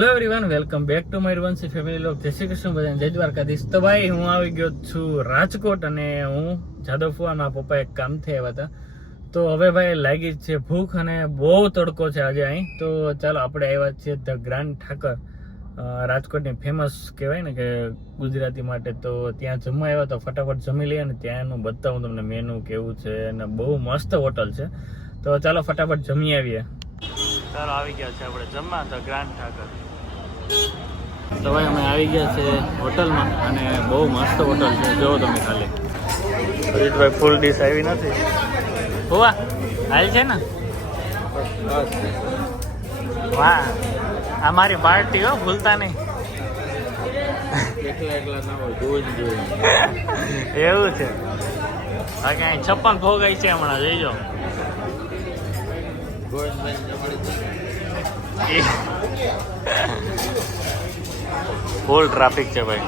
Hello everyone, welcome back to my Vanshi family લોક. જય શ્રી કૃષ્ણ બધાને, જય દ્વારકાધીશ. તો ભાઈ હું આવી ગયો છું રાજકોટ અને હું જાદવ ફુવા, મારા પપ્પા એક કામથી આવ્યા હતા. તો હવે ભાઈ લાગી છે ભૂખ અને બહુ તડકો છે આજે અહીં. તો ચાલો આપણે આવ્યા છીએ ધ ગ્રાન્ડ ઠાકર, રાજકોટની ફેમસ કહેવાય ને કે ગુજરાતી માટે. તો ત્યાં જમવા આવ્યા તો ફટાફટ જમી લઈએ અને ત્યાંનું બતાવું તમને મેનુ કેવું છે અને બહુ મસ્ત હોટલ છે. તો ચાલો ફટાફટ જમી આવીએ. ચાલો આવી ગયા છે આપણે જમવા ધ ગ્રાન્ડ ઠાકર. તો ભાઈ અમે આવી ગયા છે હોટલમાં અને બહુ મસ્ત હોટલ છે, જોવો તમે ખાલી. ભાઈ ફૂલ ડીશ આવી નથી હોવા હાલ છે ને. વાહ, આ મારી પાર્ટી હો, ભૂલતા નહીં. એવું છે બાકી અહીં 56 ભોગ આવી છે હમણાં, જોઈજો. ફૂલ ટ્રાફિક છે ભાઈ.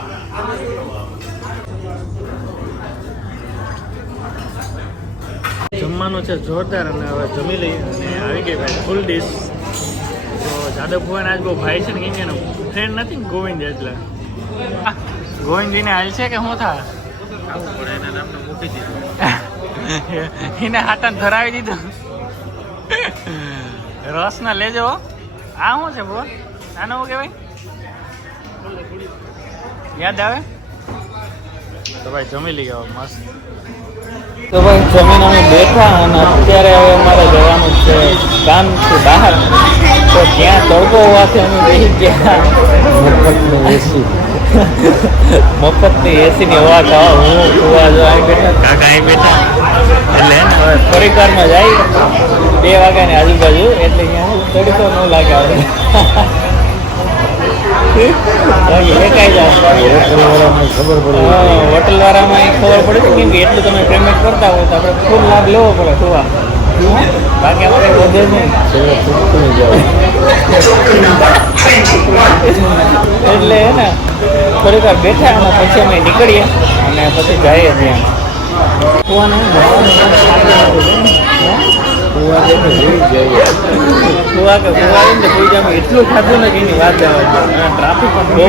જમવાનું છે જોરદાર અને હવે જમી લઈએ અને આવી ગઈ ભાઈ ફૂલ ડીશ. તો જાદવ ફુવાને આજ બહુ ભાઈ છે ને, કેમ કે એનો ફ્રેન્ડ નથી ને ગોવિંદ, એટલે ગોવિંદજીને હાલ છે કે શું થાય આવું પડે એના નામને મૂકી દીધું. એને હાટાને ધરાવી દીધું. રસ ના લેજો. આ શું છે ભુવા, આનો શું કહેવાય, યાદ આવે? તો ભાઈ જમી લઈ ગયો મસ્ત. તો ભાઈ જમીન અમે બેઠા અને અત્યારે હવે અમારે જવાનું છે કામથી બહાર. તો ત્યાં તડકો હોવાથી અમે બેસી ગયા મફતની એસીની હવા ખાવા. હું જોવા જો અહીં બેઠા, કાકા અહીં બેઠા, એટલે હવે થોડીક વારમાં જાય 2 વાગ્યાની આજુબાજુ, એટલે ત્યાં તડકો ન લાગે આવે. ખબર પડે હોટલ વાળામાં ખબર પડે છે, કેમ કે એટલું તમે પેમેન્ટ કરતા હોય તો આપણે ફૂલ લાભ લેવો પડે સુવા, બાકી આપણે વધે નહીં. એટલે હે ને થોડીક વાર બેઠા અને પછી અમે નીકળીએ અને પછી જઈએ ત્યાં. એટલું ખાધું ને એની વાત ટ્રાફિક પણ બહુ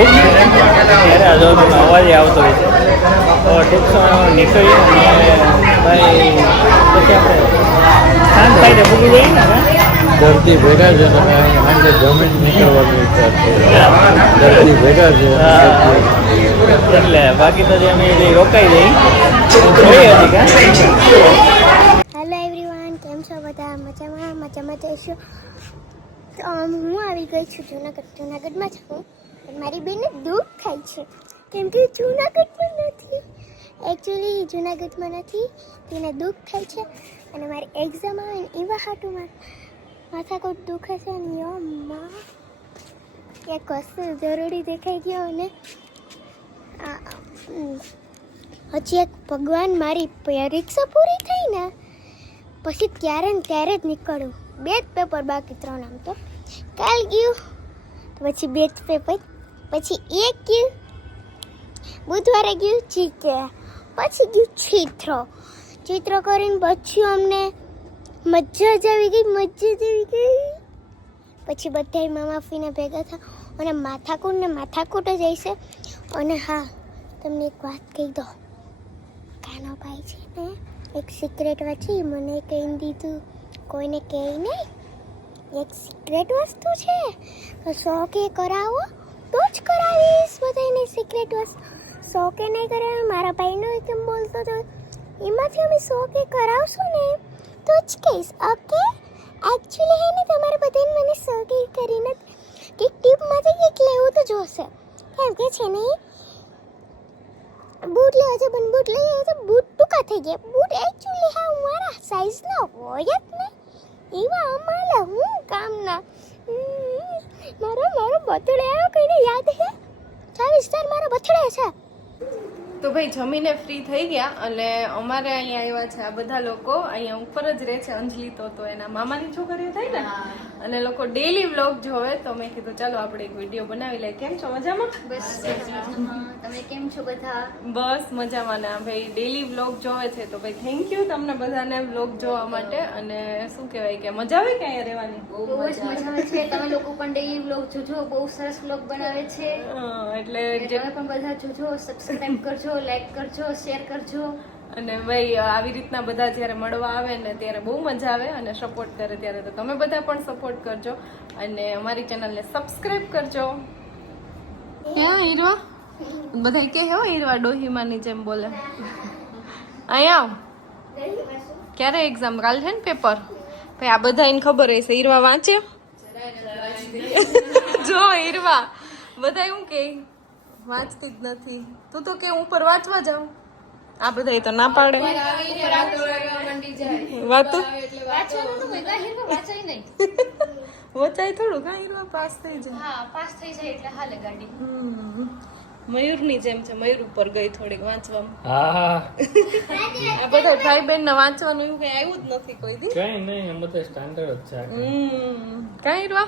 ત્યારે અવાજ આવતો હોય છે. તો ટૂંક સમયમાં નીકળીએ અને ભાઈ પછી આપણે શાંત થાય પૂકી જઈએ ને. દર્દી ભેગા છે ને આજે જમીન નીકળવાનું વિચાર છે. દર્દી ભેગા છે એટલે બાકી તો જે અમે રોકાઈ જઈએ જોઈએ હતી. હેલો એવરીવન, કેમ છો બધા? મજામાં જઈશું. તો હું આવી ગઈ છું જુનાગઢમાં છું, પણ મારી બેનને દુઃખ થાય છે કેમ કે જુનાગઢમાં નથી. એકચ્યુઅલી જુનાગઢમાં નથી, તેને દુઃખ થાય છે અને મારી એક્ઝામ આવે ને એવા હાટુમાં માથાકૂટ દુખે છે ને. યમ્મા એક વસ્તુ જરૂરી દેખાઈ ગયો અને હજી એક ભગવાન મારી પરીક્ષા પૂરી થઈ ને પછી ત્યારે ને ત્યારે જ નીકળું. 2 જ પેપર બાકી, 3 આમ તો. કાલ ગયું પછી 2 જ પેપર, પછી એક ગયું બુધવારે ગયું જીકે, પછી ગયું ચિત્ર કરીને પછી અમને મજા જ આવી ગઈ. પછી બધા મામાફીને ભેગા થયા અને માથાકૂટ જ હશે. અને હા, તમને એક વાત કહી દો, કાનો ભાઈ છે ને એક સિક્રેટ વાંચી મને કહી દીધું, કોઈને કહે નહીં. એક સિક્રેટ વસ્તુ છે તો 100 કે કરાવો તો જ કરાવીશ બધાને સિક્રેટ વસ્તુ. 100 કે નહીં કરાવે, મારા ભાઈનો એકદમ બોલતો હતો એમાંથી અમે 100 કે કરાવશું ને તો જ કહીશ, ઓકે? એકચ્યુઅલી હે ને તમારે બધાને મને 100 કે કરીને કે ટીપમાંથી કંઈક લેવું તો જોશે, કેમ કે છે ને બૂટ લેવા છે પણ બૂટ લઈ આવ્યા તો બૂટ ટૂંકા થઈ ગયા. બૂટ એકચ્યુઅલી હા મારા સાઈઝના હોય જ ને, એવા અમારા હું કામના. મારો બર્થડે આવ્યો, કોઈને યાદ છે? 24 મારો બર્થડે છે. તો ભાઈ જમીને ફ્રી થઈ ગયા અને અમારે અહીંયા આવ્યા છે આ બધા લોકો. અહીંયા ઉપર જ રહે છે અંજલિ, તો એના મામાની છોકરીઓ થાય ને, અને લોકો ડેલી વ્લોગ જોવે તો મેં કીધું ચાલો આપણે એક વિડીયો બનાવી લઈએ. કેમ છો? મજામાં? બસ મજામાં. તમે કેમ છો બધા? બસ મજામાં. ને ભાઈ ડેલી વ્લોગ જોવે છે તો ભાઈ થેન્ક યુ તમને બધાને વ્લોગ જોવા માટે. અને શું કહેવાય કે મજા આવે કે અહીંયા રહેવાની? બહુ જ મજા આવે છે. તમે લોકો પણ ડેઈલી વ્લોગ જોજો, બહુ સરસ વ્લોગ બનાવે છે. એટલે તમે પણ બધા જોજો, સબસ્ક્રાઇબ કરજો, લાઈક કરજો, શેર કરજો. અને ભાઈ આવી રીતના બધા જ્યારે મળવા આવે ને ત્યારે બહુ મજા આવે અને સપોર્ટ કરે ત્યારે તો તમે બધા પણ સપોર્ટ કરજો અને અમારી ચેનલને સબસ્ક્રાઇબ કરજો. હે હીરવા બધા કે હો હીરવા ડોહીમાની જેમ બોલે. અહીંયા આવ. ક્યારે એક્ઝામ? કાલ છે ને પેપર? ભાઈ આ બધા એને ખબર હશે. હીરવા વાંચે જો હીરવા બધા એવું કે વાંચતી જ નથી. તું તો કે ઉપર વાંચવા જાઉં. આ બધા તો ના પાડે. વાતો વચાય થોડું કાંઈ પાસ થઈ જાય. હા, પાસ થઈ જાય એટલે હાલે ગાડી. મયુરની જેમ છે. મયુર ઉપર ગઈ થોડીક વાંચવામાં. હા આ બધા ભાઈ બહેન ને વાંચવાનું એવું કઈ આવ્યું જ નથી કોઈ દી. કઈ નહીં, એમ તો સ્ટાન્ડર્ડ જ છે. કાંઈ હીરવા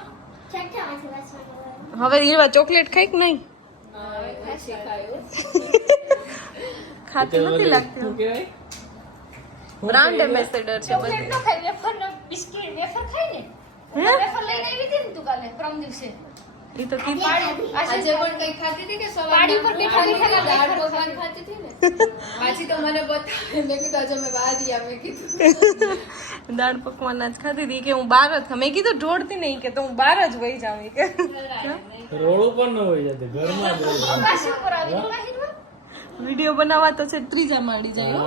છઠ્ઠામાંથી વાંચવાનું. હવે હીરવા ચોકલેટ ખાઈ કે નહીં? ખાતી નથી લાગતી. શું કહેવાય? બ્રાન્ડ એમ્બેસેડર છે બધી. ચોકલેટ નો ખાય, વેફર નો બિસ્કિટ વેફર ખાય ને. હે? વેફર લઈને આવી હતી ને તું કાલે પરમ દિવસે. ઈ તો કી આજે પણ કઈ ખાતી હતી કે પાડી પર બેઠા બેઠા દાળ પકવાન ખાતી હતી ને. પાછી તો મને બતાવે. મેં કીધું આજે અમે બહાર ગયા. મેં કીધું દાળ પકવાન જ ખાતી હતી કે હું બહાર જ મેં કીધું જોડતી નહીં કે તો હું બહાર જ વહી જાઉં કે રોડ ઉપર ન હોય જતી, ઘરમાં જ હોય. પાછી ઉપર આવી ગયો હીરવા. વિડીયો બનાવવા તો છે ત્રીજા માળી જાય હો.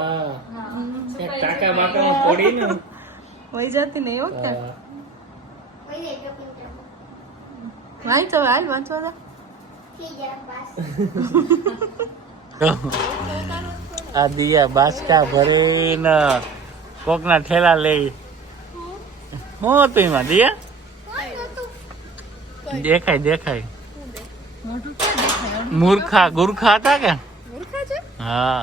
હા એક ટાકા બાકામાં પડી ને. વહી જતી નહીં હો ક્યાં. હા. કોઈ નહીં તો પિંટર વાંચ હવે હાલ વાંચવા દે. થઈ ગયા પાસ. આ દિયા બાસકા ભરીને કોકના ઠેલા લઈ. શું હતું એમાં દિયા? દેખાય દેખાય. મૂર્ખા ગુરખા હતા કે? હા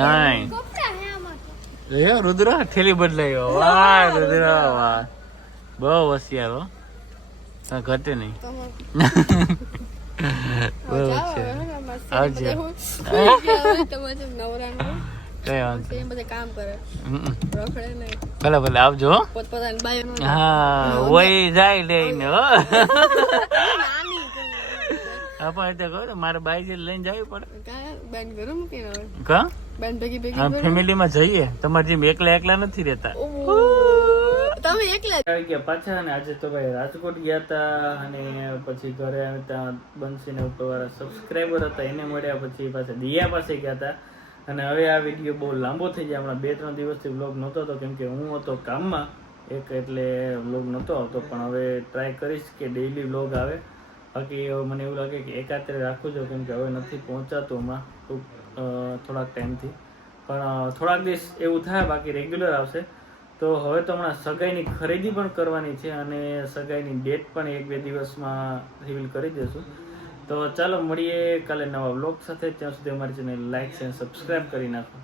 નહીં એ રુદ્ર ઠેલી બદલાયો. વાહ રુદ્ર વાહ, બહુ હોશિયાર હો. હા, ઘટે નહીં. બહુ હોશિયાર. આવજે. કઈ વાંધો નહીં. ભલે ભલે આવજો હો. હા વહી જાય લઈને હો. આપણે તો કહો મારે બાઈક લઈને જવી પડે. કા ફેમિલીમાં જઈએ. તમારી જેમ એકલા એકલા નથી રહેતા. તમે એકલા આવી ગયા પાછા. અને આજે તો ભાઈ રાજકોટ ગયા હતા અને પછી ઘરે આવતા બંસીને ઉપરવાળા સબસ્ક્રાઈબર હતા એને મળ્યા. પછી પાછા દિયા પાસે ગયા હતા. અને હવે આ વિડીયો બહુ લાંબો થઈ જાય. હમણાં 2-3 દિવસથી વ્લોગ નહોતો હતો કેમ કે હું હતો કામમાં એક, એટલે વ્લોગ નહોતો આવતો. પણ હવે ટ્રાય કરીશ કે ડેઈલી વ્લોગ આવે. બાકી મને એવું લાગે કે એકાત્રે રાખવું જોઈએ કેમ કે હવે નથી પહોંચાતું હમણાં થોડાક ટાઈમથી. પણ થોડાક દિવસ એવું થાય, બાકી રેગ્યુલર આવશે. તો હવે તો હમણાં સગાઈની ખરીદી પણ કરવાની છે અને સગાઈની ડેટ પણ 1-2 દિવસમાં રિવીલ કરી દઈશું. તો ચાલો મળીએ કાલે નવા વ્લોગ સાથે. ત્યાં સુધી અમારી ચેનલ લાઈક અને સબસ્ક્રાઈબ કરી નાખો.